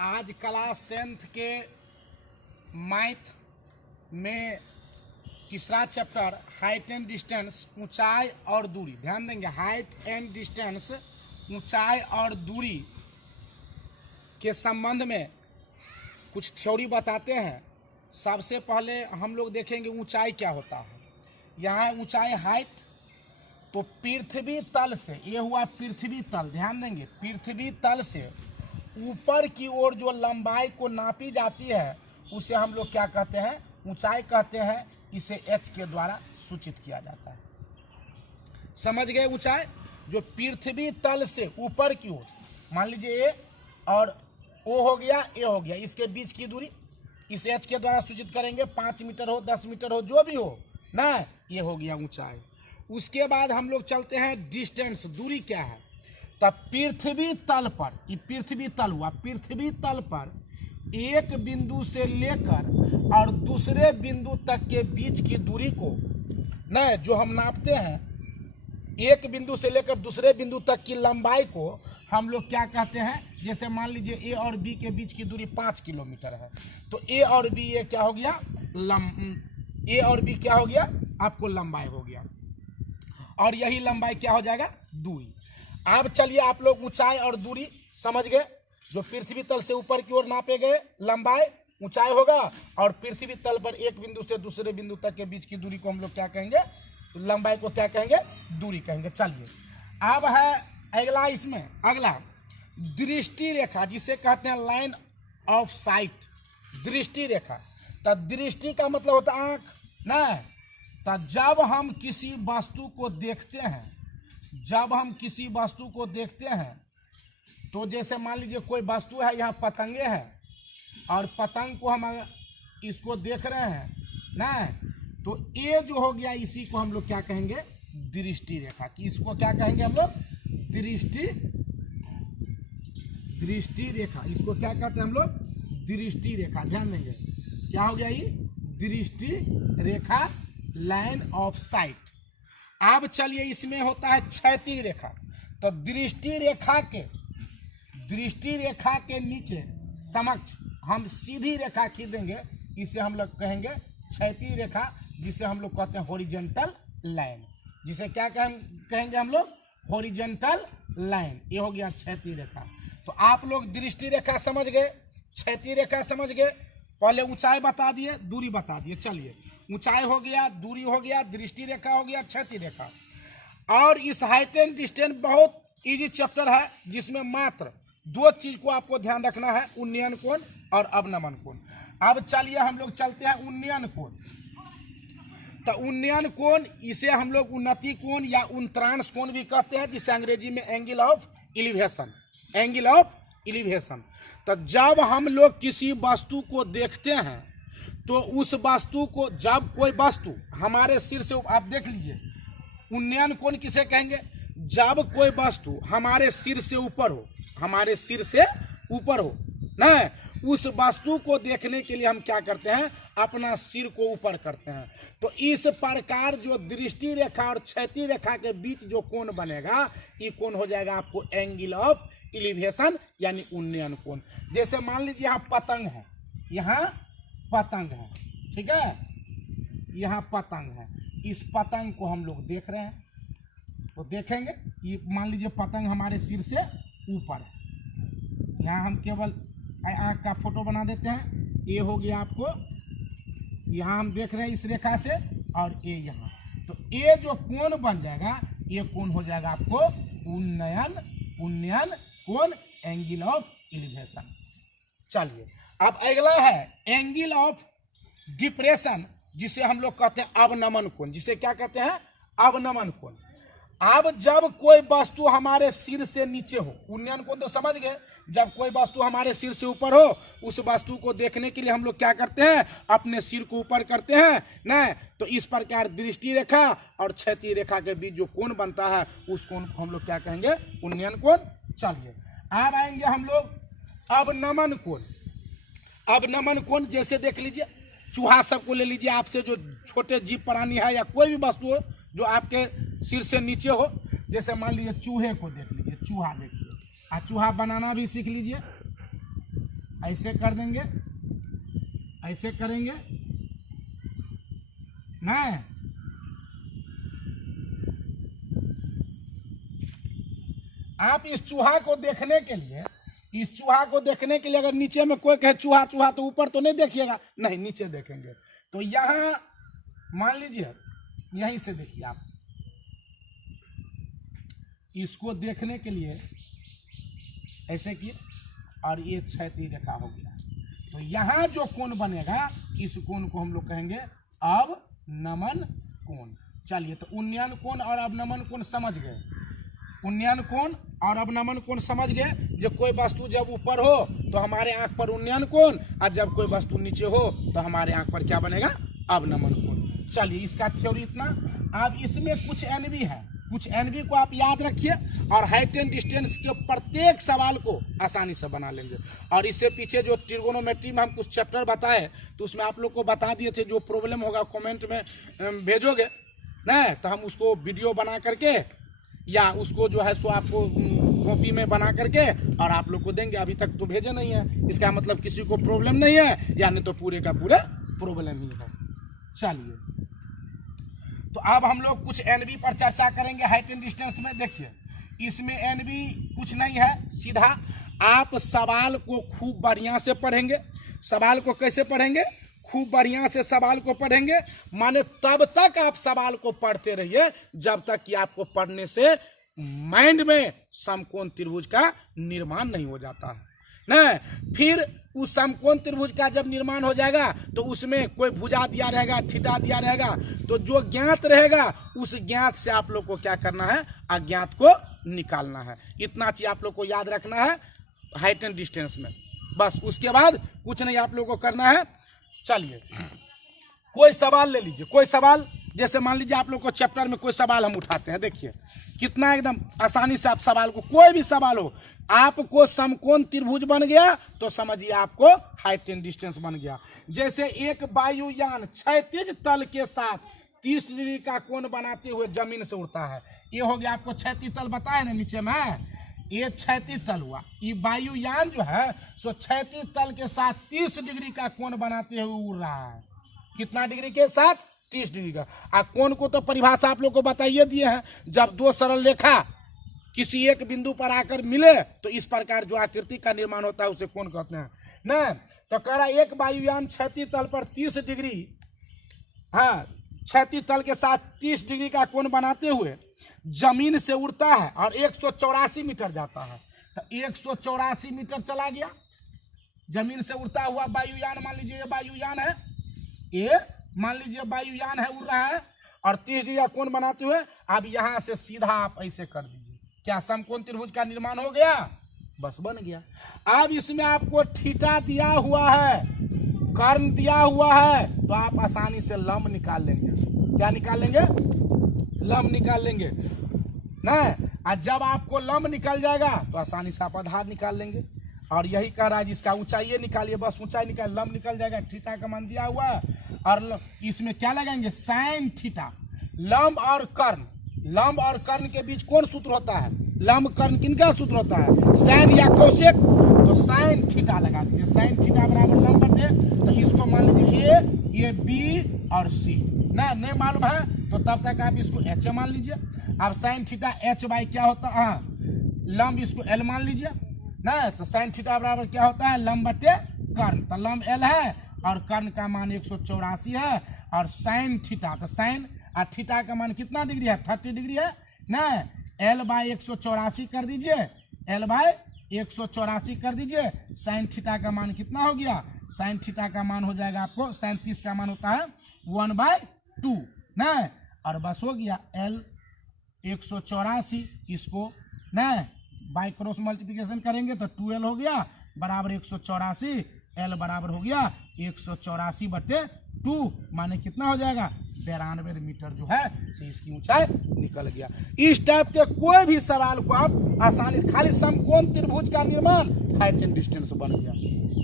आज class 10th के math में तीसरा चैप्टर हाइट एंड डिस्टेंस, ऊंचाई और दूरी। ध्यान देंगे, हाइट एंड डिस्टेंस, ऊंचाई और दूरी के संबंध में कुछ थ्योरी बताते हैं। सबसे पहले हम लोग देखेंगे ऊंचाई क्या होता है। यहाँ ऊंचाई हाइट, तो पृथ्वी तल से, ये हुआ पृथ्वी तल, ध्यान देंगे, पृथ्वी तल से ऊपर की ओर जो लंबाई को नापी जाती है उसे हम लोग क्या कहते हैं, ऊंचाई कहते हैं। इसे h के द्वारा सूचित किया जाता है। समझ गए? ऊंचाई जो पृथ्वी तल से ऊपर की ओर, मान लीजिए ए और ओ हो गया, ए हो गया, इसके बीच की दूरी इस h के द्वारा सूचित करेंगे। 5 मीटर हो, 10 मीटर हो, जो भी हो ना, ये हो गया ऊंचाई। उसके बाद हम लोग चलते हैं डिस्टेंस, दूरी क्या है। तब पृथ्वी तल पर, ये पृथ्वी तल हुआ, पृथ्वी तल पर एक बिंदु से लेकर और दूसरे बिंदु तक के बीच की दूरी को न, जो हम नापते हैं, एक बिंदु से लेकर दूसरे बिंदु तक की लंबाई को हम लोग क्या कहते हैं। जैसे मान लीजिए ए और बी के बीच की दूरी 5 किलोमीटर है, तो ए और बी ये क्या हो गया, ए और बी क्या हो गया, आपको लंबाई हो गया, और यही लंबाई क्या हो जाएगा, दूरी। अब चलिए आप लोग ऊंचाई और दूरी समझ गए। जो पृथ्वी तल से ऊपर की ओर नापे गए लंबाई ऊंचाई होगा, और पृथ्वी तल पर एक बिंदु से दूसरे बिंदु तक के बीच की दूरी को हम लोग क्या कहेंगे, लंबाई को क्या कहेंगे, दूरी कहेंगे। चलिए अब है अगला, इसमें अगला दृष्टि रेखा, जिसे कहते हैं लाइन ऑफ साइट, दृष्टि रेखा। तो दृष्टि का मतलब होता है आंख ना। तो जब हम किसी वस्तु को देखते हैं, जब हम किसी वस्तु को देखते हैं, तो जैसे मान लीजिए कोई वस्तु है, यहाँ पतंगे हैं, और पतंग को हम इसको देख रहे हैं ना, तो ये जो हो गया, इसी को हम लोग क्या कहेंगे, दृष्टि रेखा। कि इसको क्या कहेंगे हम लोग, दृष्टि रेखा। इसको क्या कहते हैं हम लोग, दृष्टि रेखा। ध्यान देंगे, क्या हो गया ये, दृष्टि रेखा, लाइन ऑफ साइट। अब चलिए इसमें होता है क्षैतिज रेखा। तो दृष्टि रेखा के नीचे समक्ष हम सीधी रेखा खींचेंगे, इसे हम लोग कहेंगे क्षैतिज रेखा, जिसे हम लोग कहते हैं हॉरिजॉन्टल लाइन। जिसे क्या कहेंगे हम लोग, हॉरिजॉन्टल लाइन। ये हो गया क्षैतिज रेखा। तो आप लोग दृष्टि रेखा समझ गए, क्षैतिज रेखा समझ गए। पहले ऊंचाई बता दिए, दूरी बता दिए। चलिए ऊंचाई हो गया, दूरी हो गया, दृष्टि रेखा हो गया, क्षैतिज रेखा। और इस हाइट एंड डिस्टेंस बहुत इजी चैप्टर है, जिसमें मात्र 2 चीज को आपको ध्यान रखना है, उन्नयन कोण और अवनमन कोण। अब चलिए हम लोग चलते हैं उन्नयन कोण। तो उन्नयन कोण, इसे हम लोग उन्नति कोण या उन्त्रांश कोण भी कहते हैं, जिसे अंग्रेजी में angle of elevation, angle of elevation. तो जब हम लोग किसी वस्तु को देखते हैं, तो उस वस्तु को, जब कोई वस्तु हमारे सिर से, आप देख लीजिए, उन्नयन कोण किसे कहेंगे, जब कोई वस्तु हमारे सिर से ऊपर हो, हमारे सिर से ऊपर हो ना, उस वस्तु को देखने के लिए हम क्या करते हैं, अपना सिर को ऊपर करते हैं। तो इस प्रकार जो दृष्टि रेखा और क्षैतिज रेखा के बीच जो कोण बनेगा, ये कोण हो जाएगा आपको एंगल ऑफ एलिवेशन, यानी उन्नयन कोण। जैसे मान लीजिए यहाँ पतंग है, यहाँ पतंग है, ठीक है, यहाँ पतंग है, इस पतंग को हम लोग देख रहे हैं, तो देखेंगे, ये मान लीजिए पतंग हमारे सिर से ऊपर है। यहाँ हम केवल आँख का फोटो बना देते हैं। ये हो गया आपको, यहाँ हम देख रहे हैं इस रेखा से, और ये यहाँ, तो ये जो कोण बन जाएगा, ये कोण हो जाएगा आपको उन्नयन कोण, एंगल ऑफ एलिवेशन। चलिए अब अगला है एंगल ऑफ डिप्रेशन, जिसे हम लोग कहते हैं अवनमन कोण। जिसे क्या कहते हैं, अवनमन कोण। अब जब कोई वस्तु हमारे सिर से नीचे हो, उन्नयन कोण तो समझ गए, जब कोई वस्तु हमारे सिर से ऊपर हो, उस वस्तु को देखने के लिए हम लोग क्या करते हैं, अपने सिर को ऊपर करते हैं ना। तो इस प्रकार दृष्टि रेखा और क्षैतिज रेखा के बीच जो कोण बनता है, उस कोण को हम लोग क्या कहेंगे, उन्नयन कोण। चलिए अब आएंगे हम लोग अवनमन कोण। अवनमन कोण जैसे देख लीजिए, चूहा सबको ले लीजिए, आपसे जो छोटे जीव प्राणी है या कोई भी वस्तु हो जो आपके सिर से नीचे हो, जैसे मान लीजिए चूहे को देख लीजिए, चूहा देखिए, चूहा बनाना भी सीख लीजिए। ऐसे कर देंगे, ऐसे करेंगे ना। आप इस चूहा को देखने के लिए, इस चूहा को देखने के लिए अगर नीचे में कोई कहे चूहा चूहा तो ऊपर तो नहीं देखिएगा, नहीं नीचे देखेंगे। तो यहां मान लीजिए यहीं से देखिए आप, इसको देखने के लिए ऐसे किए और ये क्षैतिज रेखा हो गया। तो यहां जो कोण बनेगा इस कोण को हम लोग कहेंगे अवनमन कोण। चलिए, तो उन्नयन कोण और अवनमन कोण समझ गए। उन्नयन कोण और अवनमन कोण समझ गए। जब कोई वस्तु जब ऊपर हो तो हमारे आंख पर उन्नयन कोण, और जब कोई वस्तु नीचे हो तो हमारे आंख पर क्या बनेगा, अवनमन कोण। चलिए, इसका थ्योरी इतना। अब इसमें कुछ एनवी है, कुछ एनवी को आप याद रखिए और हाइट एंड डिस्टेंस के प्रत्येक सवाल को आसानी से बना लेंगे। और इससे पीछे जो ट्रिगोनोमेट्री में हम कुछ चैप्टर बताए तो उसमें आप लोग को बता दिए थे, जो प्रॉब्लम होगा कमेंट में भेजोगे ना, तो हम उसको वीडियो बना करके या उसको जो है सो आपको कॉपी में बना करके और आप लोग को देंगे। अभी तक तो भेजे नहीं है, इसका मतलब किसी को प्रॉब्लम नहीं है, यानी तो पूरे का पूरा प्रॉब्लम ही है। चलिए, तो अब हम लोग कुछ एनवी पर चर्चा करेंगे हाइट एंड डिस्टेंस में। देखिए, इसमें एनवी कुछ नहीं है, सीधा आप सवाल को खूब बढ़िया से पढ़ेंगे। सवाल को कैसे पढ़ेंगे, खूब बढ़िया से सवाल को पढ़ेंगे, माने तब तक आप सवाल को पढ़ते रहिए जब तक कि आपको पढ़ने से माइंड में समकोण त्रिभुज का निर्माण नहीं हो जाता है ना। फिर उस समकोण त्रिभुज का जब निर्माण हो जाएगा तो उसमें कोई भुजा दिया रहेगा, थीटा दिया रहेगा, तो जो ज्ञात रहेगा उस ज्ञात से आप लोग को क्या करना है, अज्ञात को निकालना है। इतना चीज आप लोग को याद रखना है हाइट एंड डिस्टेंस में, बस। उसके बाद कुछ नहीं आप लोग को करना है। चलिए, कोई सवाल ले लीजिए, कोई सवाल, जैसे मान लीजिए आप लोग को चैप्टर में कोई सवाल हम उठाते हैं। देखिए कितना एकदम आसानी से आप सवाल को, कोई भी सवाल हो, आपको समकोण त्रिभुज बन गया तो समझिए आपको हाइट एंड डिस्टेंस बन गया। जैसे एक वायुयान क्षैतिज तल के साथ 30 डिग्री का कोण बनाते हुए जमीन से उड़ता है। ये हो गया, आपको क्षैतिज तल बताए ना नीचे में, ये क्षैतिज तल हुआ। ये वायुयान जो है सो क्षैतिज तल के साथ 30 डिग्री का कोण बनाते हुए उड़ रहा है। कितना डिग्री के साथ, 30 डिग्री का। कोण को तो परिभाषा आप लोग को बताइए दिए हैं, जब दो सरल रेखा किसी एक बिंदु पर आकर मिले तो इस प्रकार जो आकृति का निर्माण होता है उसे कोण कहते हैं ना। तो कह रहा एक वायुयान क्षैतिज तल पर 30 डिग्री, हाँ, क्षैतिज तल के साथ 30 डिग्री का कोण बनाते हुए जमीन से उड़ता है और 184 मीटर जाता है। तो 184 मीटर चला गया, जमीन से उड़ता हुआ वायुयान। मान लीजिए ये वायुयान है, ये मान लीजिए वायुयान है, उड़ रहा है और 30 डिग्री का कोण बनाते हुए। अब यहां से सीधा आप ऐसे कर दीजिए, क्या समकोण त्रिभुज का निर्माण हो गया, बस बन गया। अब इसमें आपको थीटा दिया हुआ है, कर्ण दिया हुआ है, तो आप आसानी से लंब निकाल लेंगे। क्या निकाल लेंगे, लंब निकाल लेंगे ना। और जब आपको लंब निकल जाएगा तो आसानी से आप आधार निकाल लेंगे। और यही कह रहा है जिसका ऊंचाई निकालिए, बस ऊंचाई निकाल, लंब निकल जाएगा। थीटा का मान दिया हुआ है और इसमें क्या लगाएंगे, साइन थीटा। लंब और कर्ण, लंब और कर्ण के बीच कौन सूत्र होता है, लंब कर्ण किनका सूत्र होता है, साइन या कोसेक। तो साइन थीटा लगा दीजिए, साइन थीटा बराबर लंब बटे। तो इसको मान लीजिए ये बी और सी ना, नहीं मालूम है तो तब तक आप इसको एच मान लीजिए। अब साइन थीटा एच बाई क्या होता है, हाँ, लंब इसको एल मान लीजिए ना। तो साइन थीटा बराबर क्या होता है, लंब बटे कर्ण। तो लंब एल है और कर्ण का मान 184 है। और साइन थीटा, तो साइन और थीटा का मान कितना डिग्री है, 30 डिग्री है ना। एल बाई 184 कर दीजिए, एल बाई 184 कर दीजिए। साइन थीटा का मान कितना हो गया, साइन थीटा का मान हो जाएगा आपको, साइन 30 का मान होता है 1/2 ना। और बस हो गया, एल 184 इसको ना बाई क्रॉस मल्टीप्लिकेशन करेंगे तो 2l हो गया बराबर 184। एल बराबर हो गया 184/2, माने कितना हो जाएगा, 92 मीटर जो है से इसकी ऊंचाई निकल गया। इस टाइप के कोई भी सवाल को आप आसानी से, खाली समकोण त्रिभुज का निर्माण हाइट एंड डिस्टेंस बन गया।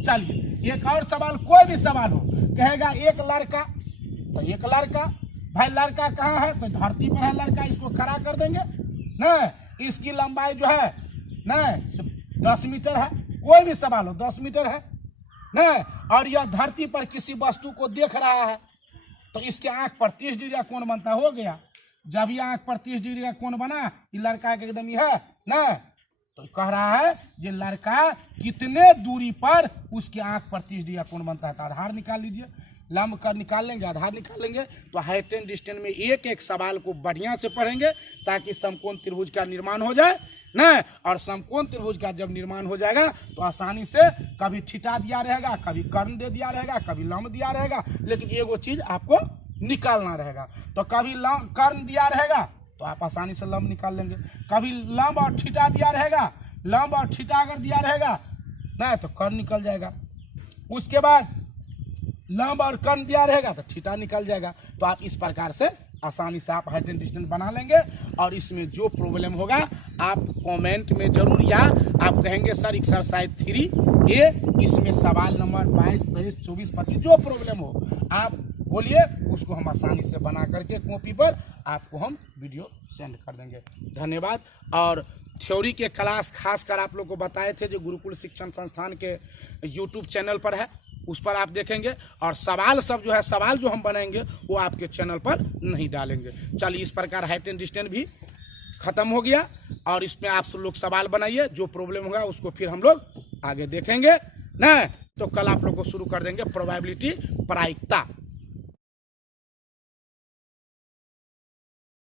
चलिए एक और सवाल, कोई भी सवाल हो, कहेगा एक लड़का, तो एक लड़का, भाई लड़का कहाँ है, तो धरती पर है लड़का, इसको खड़ा कर देंगे ना। इसकी लंबाई जो है ना 10 मीटर है, कोई भी सवाल हो 10 मीटर है न, और यह धरती पर किसी वस्तु को देख रहा है तो इसके आंख पर 30 डिग्री का कोण बनता हो गया। जब ये आंख पर 30 डिग्री का कोण बना, ये लड़का के एकदम यह है न, तो कह रहा है ये लड़का कितने दूरी पर उसकी आंख पर 30 डिग्री का कोण बनता है। तो आधार निकाल लीजिए, लंब कर निकाल लेंगे, आधार निकाल लेंगे। तो हाइट एंड डिस्टेंस में एक एक सवाल को बढ़िया से पढ़ेंगे ताकि समकोण त्रिभुज का निर्माण हो जाए न, और समकोण त्रिभुज का जब निर्माण हो जाएगा तो आसानी से कभी थीटा दिया रहेगा, कभी कर्ण दे दिया रहेगा, कभी लंब दिया रहेगा, लेकिन एगो चीज आपको निकालना रहेगा। तो कभी कर्ण दिया रहेगा तो आप आसानी से लंब निकाल लेंगे, कभी लंब और थीटा दिया रहेगा, लंब और थीटा अगर दिया रहेगा ना तो कर्ण निकल जाएगा। उसके बाद लंब और कर्ण दिया रहेगा तो थीटा निकल जाएगा। तो आप इस प्रकार से आसानी से आप हाइट एंड डिस्टेंस बना लेंगे। और इसमें जो प्रॉब्लम होगा आप कमेंट में जरूर, या आप कहेंगे सर एक्सरसाइज 3A इसमें सवाल नंबर 22, 23, 24, 25 जो प्रॉब्लम हो आप बोलिए, उसको हम आसानी से बना करके कॉपी पर आपको हम वीडियो सेंड कर देंगे। धन्यवाद। और थ्योरी के क्लास खासकर आप लोग को बताए थे जो गुरुकुल शिक्षण संस्थान के यूट्यूब चैनल पर है, उस पर आप देखेंगे। और सवाल सब जो है, सवाल जो हम बनाएंगे वो आपके चैनल पर नहीं डालेंगे। चलिए, इस प्रकार हाइट एंड डिस्टेंस भी खत्म हो गया। और इसमें आप सब लोग सवाल बनाइए, जो प्रॉब्लम होगा उसको फिर हम लोग आगे देखेंगे न। तो कल आप लोग को शुरू कर देंगे प्रोबेबिलिटी प्रायिकता।